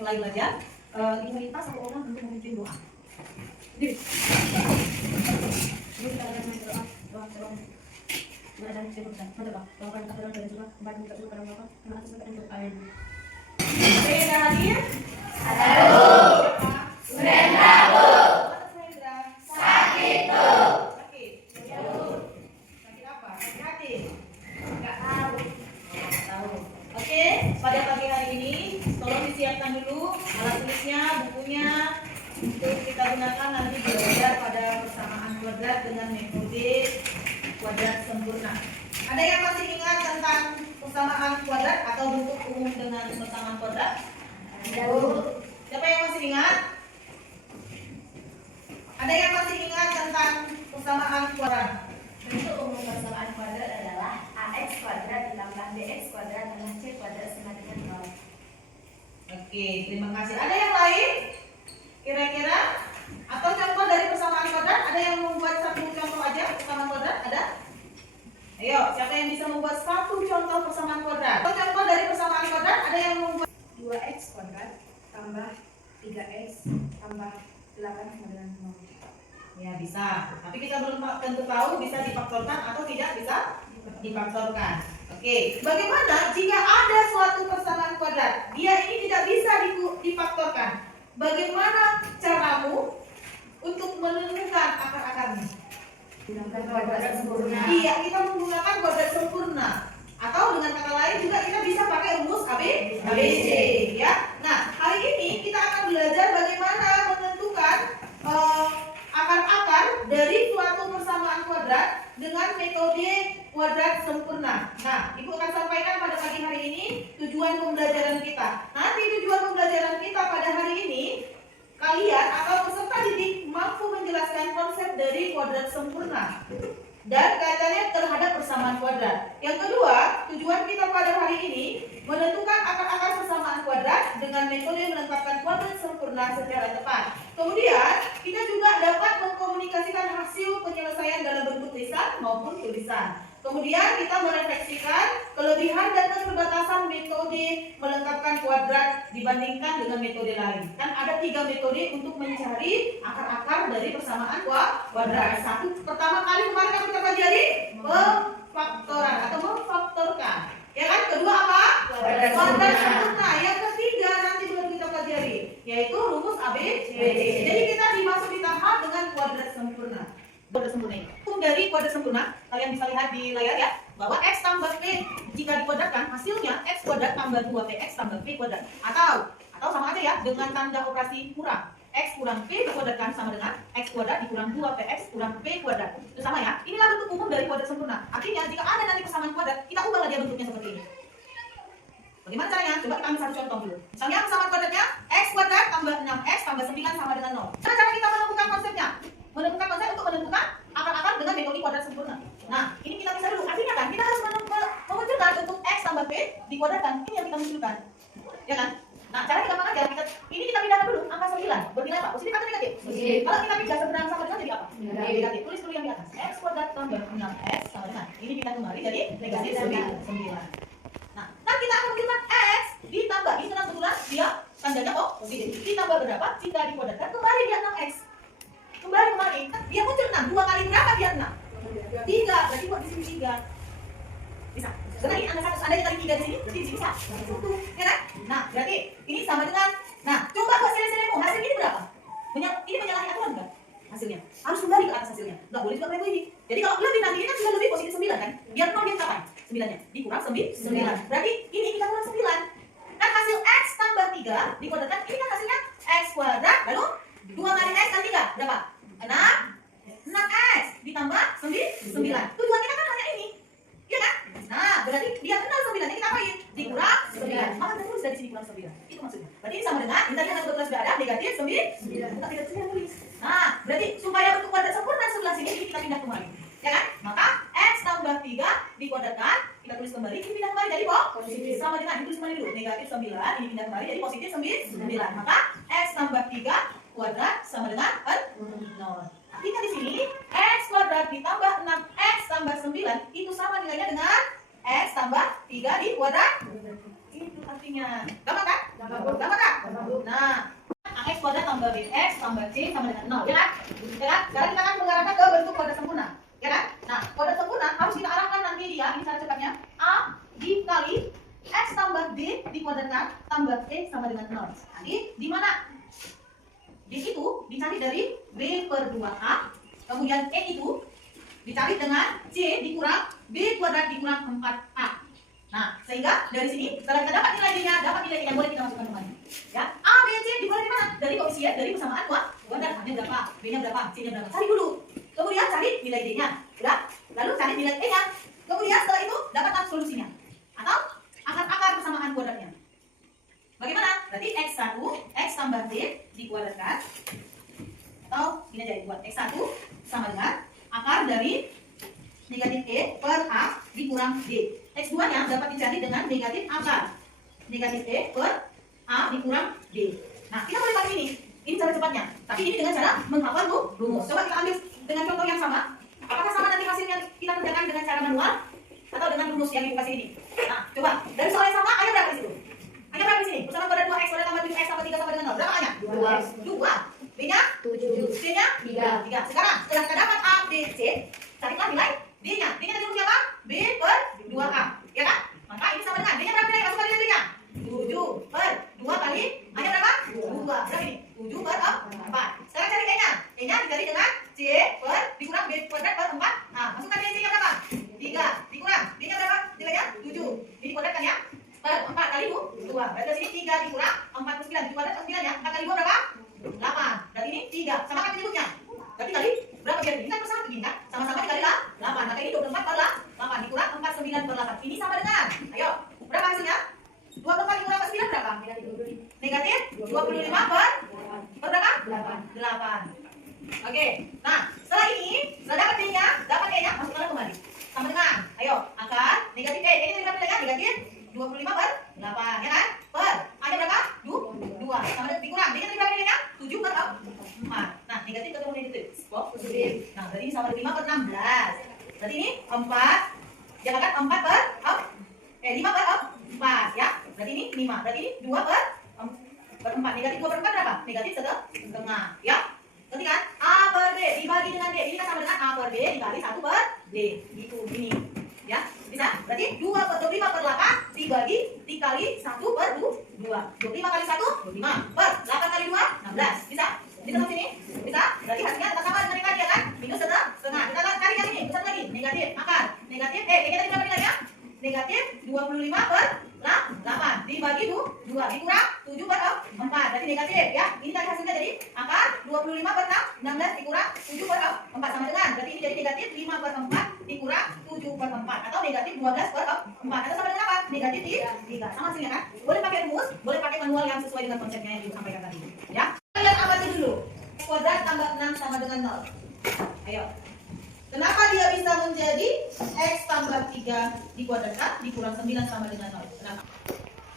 mulai belajar, Ibu minta satu orang untuk memimpin doa. Jadi kita akan berdoa, doa. Mengajar kita berdoa, doakan kita dan juga membantu kita juga dalam doa. Terima kasih sudah untuk kalian. Oke, dah hadir? Ada Bu. Surendra Bu. Sakit Bu. Sakit. Ya Bu. Sakit apa? Sakit hati? Enggak tahu. Enggak tahu. Oke, pada pagi hari ini tolong disiapkan dulu alat tulisnya, bukunya untuk kita gunakan nanti belajar pada persamaan kuadrat dengan metode kuadrat sempurna. Ada yang masih ingat tentang persamaan kuadrat atau bentuk umum dengan persamaan kuadrat? Ada Bu. Siapa yang masih ingat? Ada yang masih ingat tentang persamaan kuadrat? Bentuk umum persamaan kuadrat adalah ax kuadrat ditambah bx kuadrat tambah c kuadrat sama dengan 0. Oke, terima kasih. Ada yang lain? Kira-kira? Atau contoh dari persamaan kuadrat? Ada yang membuat satu contoh aja persamaan kuadrat? Ada? Ayo, siapa yang bisa membuat satu contoh persamaan kuadrat? Atau contoh dari persamaan kuadrat? Ada yang membuat 2x kuadrat tambah 3x tambah 8 sama dengan 0. Ya bisa, tapi kita belum tentu tahu bisa difaktorkan atau tidak bisa difaktorkan. Oke, bagaimana jika ada suatu persamaan kuadrat, dia ini tidak bisa difaktorkan? Bagaimana caramu untuk menemukan akar-akarnya? Gunakan kuadrat sempurna. Iya, kita menggunakan kuadrat sempurna. Atau dengan kata lain juga kita bisa pakai rumus ABC, ya. Nah, hari ini kita akan belajar bagaimana menentukan akar-akar dari suatu persamaan kuadrat dengan metode kuadrat sempurna. Nah, Ibu akan sampaikan pada pagi hari ini tujuan pembelajaran kita. Nanti tujuan pembelajaran kita pada hari ini, kalian atau peserta didik mampu menjelaskan konsep dari kuadrat sempurna dan kaitannya terhadap persamaan kuadrat. Yang kedua, tujuan kita pada hari ini menentukan akar-akar persamaan kuadrat dengan metode menetapkan kuadrat sempurna secara tepat. Kemudian, kita juga dapat mengkomunikasikan hasil penyelesaian dalam bentuk lisan maupun tulisan. Kemudian kita merefleksikan kelebihan dan keterbatasan metode melengkapkan kuadrat dibandingkan dengan metode lain. Kan ada 3 metode untuk mencari akar-akar dari persamaan kuadrat. Satu, pertama kali kemarin kita pelajari pemfaktoran atau memfaktorkan. Ya kan? Kedua apa? Kuadrat sempurna. Yang ketiga nanti baru kita pelajari, yaitu rumus ABC. Jadi kita dimasuk di tahap dengan kuadrat sempurna. Kuadrat sempurna ini. Dari kuadrat sempurna, kalian bisa lihat di layar ya, bahwa x tambah p jika dikuadratkan hasilnya x kuadrat tambah 2px tambah p kuadrat. Atau sama aja ya dengan tanda operasi kurang. X kurang p dikuadratkan sama dengan x kuadrat dikurang 2px kurang p kuadrat. Itu sama ya. Inilah bentuk umum dari kuadrat sempurna. Artinya jika ada nanti persamaan kuadrat, kita ubahlah dia bentuknya seperti ini. Bagaimana caranya? Coba kita ambil satu contoh dulu. Misalnya persamaan kuadratnya x kuadrat tambah 6x tambah 9 sama dengan 0. Cara kita menemukan konsepnya? Menemukan konsep untuk menentukan akar-akar dengan metode kuadrat sempurna. Nah, ini kita bisa dulu. Artinya kan kita harus memunculkan bentuk x tambah p dikuadratkan. Ini yang kita munculkan. Ya kan? Nah, cara kita gampang aja. Ini kita pindahkan dulu angka 9. Bernilai apa? Positif atau negatif? Positif. Kalau kita pindah seberang sama dengan jadi apa? Negatif. Tulis dulu yang di atas. X kuadrat tambah 6x sama dengan. Ini pindah kembali jadi negatif 9. Nah, kan kita akan munculkan x ditambah. Ini senang sebulan dia tandanya positif. Ditambah berapa? Jika dikuadratkan kembali dia 6x. Kembali. Dia muncul 6. 2 kali berapa dia 6? 3. Berarti buat di sini 3. Bisa. Karena ini angka 1. Andai tadi 3 di sini, berarti di sini bisa. 1. Ya kan? Nah, berarti ini sama dengan. Nah, coba buat seri-serimu. Hasil ini berapa? Ini menyalahi aturan bukan? Hasilnya. Harus kembali ke atas hasilnya. Enggak boleh juga kayak begini. Jadi kalau lebih nanti ini kan sudah lebih positif 9 kan? Biar 0 dia kapan? 9-nya. Dikurang 9. Berarti ini kita kurang 9. Kan hasil x tambah 3 dikuadratkan. Ini kan hasilnya x kuadrat lalu 2 kali x kali 3 berapa? 6x ditambah 9. Tujuan kita kan hanya ini. Iya kan? Nah, berarti dia kenal 9. Ini kita apain? Dikurang 9. Maka kita tulis dari sini kurang 9. Itu maksudnya. Berarti ini sama dengan ini tadi ada bentuk sudah ada negatif 9. Bukan tidak 9 tulis. Nah, berarti supaya bentuk kuadrat sempurna sebelah sini ini kita pindah kembali. Ya kan? Maka x tambah 3 dikuadratkan, kita tulis kembali, ini pindah kembali jadi positif. Sama dengan ditulis kembali dulu. Negatif 9, ini pindah kembali jadi positif 9. Maka x tambah 3 kuadrat sama dengan 0. Artinya di sini x kuadrat ditambah 6x tambah 9 itu sama nilainya dengan x tambah 3 di kuadrat. Itu artinya. Gampang kan? Gampang nggak? Nah, AX kuadrat tambah BX tambah C sama dengan 0, ya kan? Ya kan? Sekarang kita akan mengarahkan ke bentuk kuadrat sempurna, ya kan? Nah, kuadrat sempurna harus kita arahkan nanti dia, ini cara cepatnya, A dikali X tambah B dikuadratkan tambah C sama dengan 0. Nanti di mana? D itu dicari dari B per 2A, kemudian E itu dicari dengan C dikurang B kuadrat dikurang 4A. Nah, sehingga dari sini setelah kita dapat nilai D-nya, dapat nilai E-nya, boleh kita masukkan kembali. Ya, A, B, C dimulai dari mana? Dari koefisien, dari persamaan kuadrat. A-nya berapa, B-nya berapa, C-nya berapa. Cari dulu. Kemudian cari nilai D-nya. Udah? Lalu cari nilai E-nya. Kemudian setelah itu dapatkan solusinya. Atau akar-akar persamaan kuadratnya. Bagaimana? Berarti X1, X tambah D dikuadratkan. Atau ini aja dibuat. X1 sama dengan akar dari negatif E per A dikurang D. X2 nya dapat dicari dengan negatif akar negatif E per A dikurang D. Nah, kita boleh pakai ini. Ini cara cepatnya. Tapi ini dengan cara menghafal rumus. Coba kita ambil dengan contoh yang sama. Apakah sama nanti hasilnya kita kerjakan dengan cara manual atau dengan rumus yang ibu kasih ini? Nah, coba dari soal yang sama, A-nya berapa di situ? A-nya berapa di sini? Bersama kuadrat 2X kuadrat tambah 7X tambah 3 sama dengan 0. Berapa A-nya? 2. B-nya? 7. C-nya? 3. Sekarang, setelah kita dapat A, B, C, carilah nilai D-nya. D-nya tadi rumusnya apa? B per 2A. Ya kan? Maka ini sama dengan D-nya berapa nilai? Masukkan nilai D-nya. 7 per 2 kali A-nya berapa? 2. Berapa ini? 7 per 4. Sekarang cari E-nya. E-nya dicari dengan C per dikurang B kuadrat per 4A. Masukkan nilai C-nya berapa? 3. Dikurang. D-nya berapa? Nilainya 7. Ini dikuadratkan ya. Per 4 kali 2. Berarti di sini 3 dikurang 4 per 9. Dikuadrat per 9 ya. 4 kali 2 berapa? 8. Berarti ini 3. Sama kan penyebutnya? Berarti kali berapa biar ini kan persamaan begini kan? Sama-sama dikali lah 8. Maka ini 24 per 8 dikurang 49 per 8. Ini sama dengan, ayo, berapa hasilnya? 24 dikurang 9 berapa? Negatif 25 per berapa? 8. Oke. Nah, setelah ini, setelah dapat D-nya, dapat E-nya, masukkan kembali. Sama dengan, ayo, akar negatif E. E-nya berapa nilainya? Negatif 25 per 8, ya kan? Per A-nya berapa? 2. Sama dengan dikurang. D-nya berapa nilainya? 7 per 4. Nah, negatif ketemu negatif. Positif. Nah, berarti ini sama dengan 5 per 16. Berarti ini 4. Jangan kan 4 per 5 per 4 ya. Berarti ini 5. Berarti ini 2 per 4. Negatif 2 per 4 berapa? Negatif setengah. Ya. Berarti kan A per D dibagi dengan D. Ini kan sama dengan A per D dikali 1 per D. Gitu ini. Ya. Bisa? Berarti 5 per 8 dikali 1 per 2. 25 kali 1 25 per 8 kali 2 16. Bisa? Bisa sampai sini? Bisa? Berarti hasilnya tetap sama dengan yang tadi ya kan? Minus setengah. Kita cari yang ini. Besar lagi. Negatif akar. Negatif E-nya tadi berapa nilainya? Negatif 25 per 8 dibagi 2 dikurang 7 per 4. Berarti negatif ya. Ini tadi hasilnya jadi akar 25 per 16 dikurang 7 per 4 sama dengan. Berarti ini jadi negatif 5 per 4 dikurang 7 per 4 atau negatif 12 per 4 atau sama dengan apa? Negatif 3. Sama hasilnya kan? Boleh pakai rumus, boleh pakai manual yang sesuai dengan konsepnya yang disampaikan tadi. Ya. Lihat awalnya dulu. X kuadrat tambah 6 sama dengan 0. Ayo. Kenapa dia bisa menjadi X tambah 3 dikuadratkan dikurang 9 sama dengan 0? Kenapa?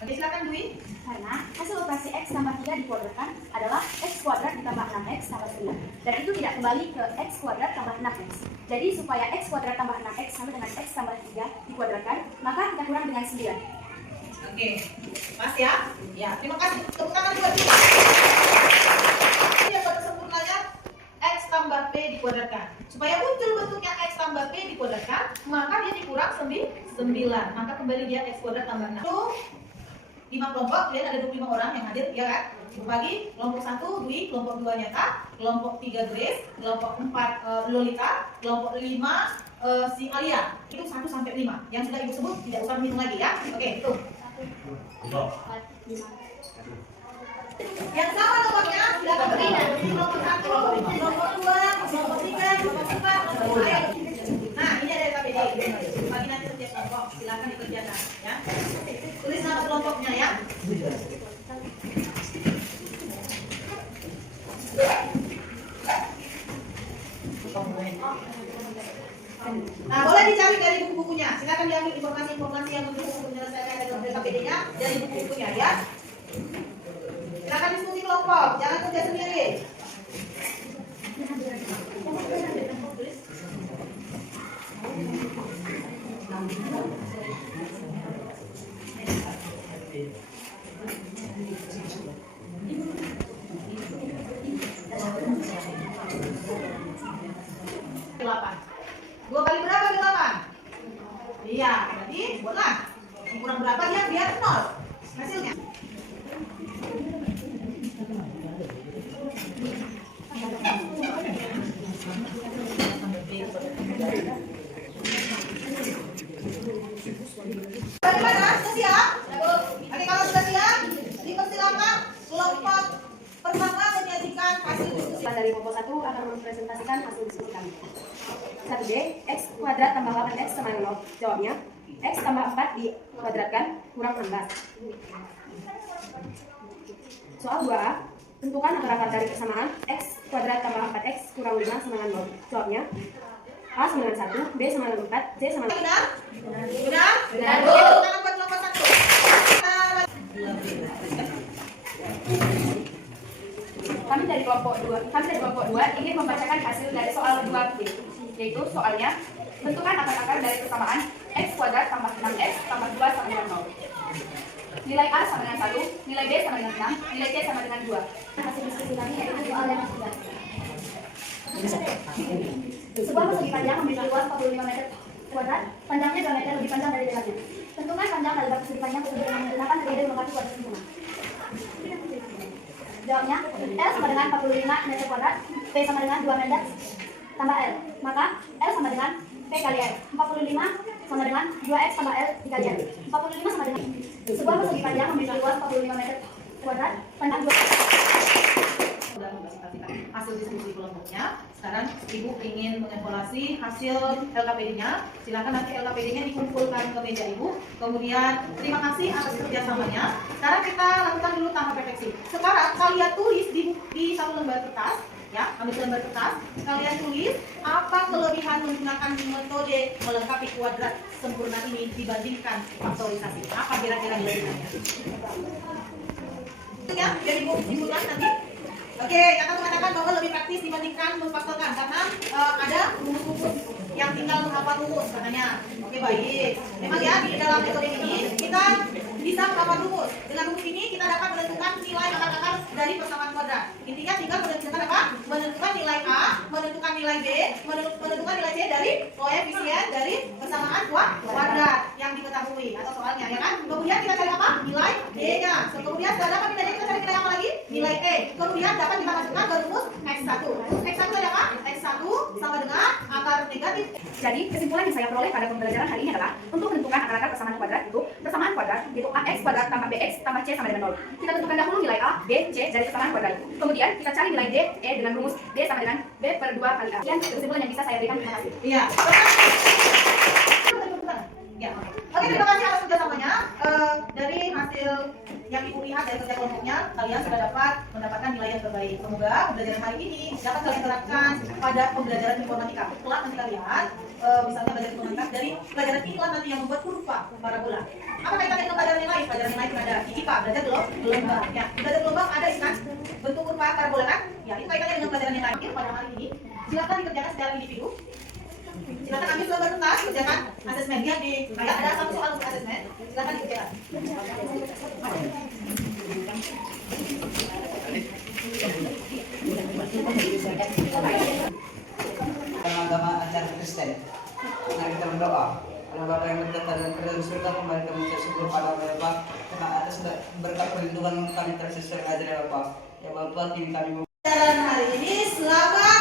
Oke, silakan Dwi. Karena hasil operasi X tambah 3 dikuadratkan adalah X kuadrat ditambah 6X tambah 9. Dan itu tidak kembali ke X kuadrat tambah 6X. Jadi supaya X kuadrat tambah 6X sama dengan X tambah 3 dikuadratkan, maka kita kurang dengan 9. Oke, pas ya? Ya, terima kasih. Tepuk tangan buat kita. Ini yang sempurnanya X tambah P dikuadratkan. Supaya muncul bentuknya X tambah P dikuadratkan, maka dia dikurang 9. Maka kembali dia X kuadrat tambah 6. 5 kelompok, lihat ada 25 orang yang hadir, ya kan? Bagi kelompok 1 Dwi, kelompok 2 Nyata, kelompok 3 Grace, kelompok 4 Lolita, kelompok 5 si Alia. Itu 1 sampai 5. Yang sudah Ibu sebut tidak usah menghitung lagi ya. Oke, itu. Yang sama nomornya silakan beri. Nomor 1, nomor 2, nomor 3, nomor 4, nomor 5. Nah, ini ada KPD. Bagi nanti setiap kelompok silakan dikerjakan ya. Tulis nama kelompoknya ya. Nah, boleh dicari dari buku-bukunya. Silakan diambil informasi-informasi yang untuk menyelesaikan dengan KPD-nya dari buku-bukunya ya. Silakan diskusi kelompok, jangan kerja sendiri. mempresentasikan hasil diskusi kami. 1B, X kuadrat tambah 8X sama dengan 0. Jawabnya, X tambah 4 dikuadratkan kurang 16. Soal 2A, tentukan akar-akar dari persamaan X kuadrat tambah 4X kurang 5 sama dengan 0. Jawabnya, A sama dengan 1, B sama dengan 4, C sama dengan... Benar? Benar? Benar. Oke, tepuk tangan buat kelompok 1. Kami dari kelompok 2 ingin membacakan hasil dari soal 2B, yaitu soalnya tentukan akar-akar dari persamaan X kuadrat tambah 6X tambah 2 sama dengan 0. Nilai A sama dengan 1, nilai B sama dengan 6, nilai C sama dengan 2. Hasil diskusi kami yaitu soal yang ketiga. Sebuah persegi panjang memiliki luas 45 meter kuadrat, panjangnya 2 meter lebih panjang dari lebarnya. Tentukan panjang dari persegi panjang tersebut dengan menggunakan ide melengkapi kuadrat sempurna. Jawabnya, L sama dengan 45 meter kuadrat, P sama dengan 2 meter tambah L. Maka L sama dengan P kali L. 45 sama dengan 2X tambah L dikali L. 45 sama dengan sebuah persegi panjang memiliki luas 45 meter kuadrat, panjang 2 Sudah mempresentasikan hasil diskusi kelompoknya. Sekarang Ibu ingin mengevaluasi hasil LKPD-nya. Silakan nanti LKPD-nya dikumpulkan ke meja Ibu. Kemudian terima kasih atas kerjasamanya. Sekarang kita lakukan dulu tahap refleksi. Sekarang kalian tulis di satu lembar kertas, ya, ambil lembar kertas. Kalian tulis apa kelebihan menggunakan metode melengkapi kuadrat sempurna ini dibandingkan faktorisasi. Apa kira-kira kelebihannya? Ya, biar Ibu simpulkan nanti. Oke, Kakak mengatakan bahwa lebih praktis dibandingkan memfaktorkan karena ada rumus-rumus yang tinggal menghafal rumus katanya. Oke, baik. Memang ya di dalam metode ini kita bisa menghafal rumus. Dengan rumus ini kita dapat menentukan nilai akar-akar dari persamaan kuadrat. Intinya tinggal menentukan apa? Menentukan nilai A, menentukan nilai B, menentukan nilai C dari koefisien dari persamaan kuadrat yang diketahui atau soalnya, ya kan? Kemudian kita cari apa? Nilai D-nya. Kemudian setelah dapat nilai D, kita cari nilai apa lagi? Nilai E. Kemudian dapat kita masukkan ke rumus X1. Rumus X1 ada apa? X1 sama dengan akar negatif. Jadi, kesimpulan yang saya peroleh pada pembelajaran hari ini adalah untuk menentukan akar-akar persamaan kuadrat yaitu AX kuadrat tambah BX tambah C sama dengan 0. Kita tentukan dahulu nilai A, B, C dari persamaan kuadrat itu. Kemudian kita cari nilai D, E dengan rumus D sama dengan B per 2 kali A. Sekian kesimpulan yang bisa saya berikan. Terima kasih. Iya. Ya. Oke, terima kasih atas kerjasamanya. Dari hasil yang Ibu lihat dari kerja kelompoknya, kalian sudah dapat mendapatkan nilai yang terbaik. Semoga pembelajaran hari ini dapat kalian terapkan pada pembelajaran informatika. Kelak nanti kalian, misalnya belajar informatika dari pelajaran inilah nanti yang membuat kurva parabola. Apa kaitannya dengan pelajaran yang lain? Pelajaran yang lain ada di IPA, belajar gelombang. Ya, belajar gelombang ada kan bentuk kurva parabola kan? Ya, itu kaitannya dengan pelajaran yang lain. Pada hari ini, silakan dikerjakan secara individu. Silakan ambil lembar kertas, kerjakan asesmen. Lihat di ada satu soal untuk asesmen. Silakan dikerjakan. Agama acara Kristen. Mari kita berdoa. Allah Bapa yang berkata dan berada di surga, kembali kami bersyukur pada Bapa karena atas berkat perlindungan kami tersisa ajar ya Bapa. Ya Bapa, kini kami Pelajaran hari ini selamat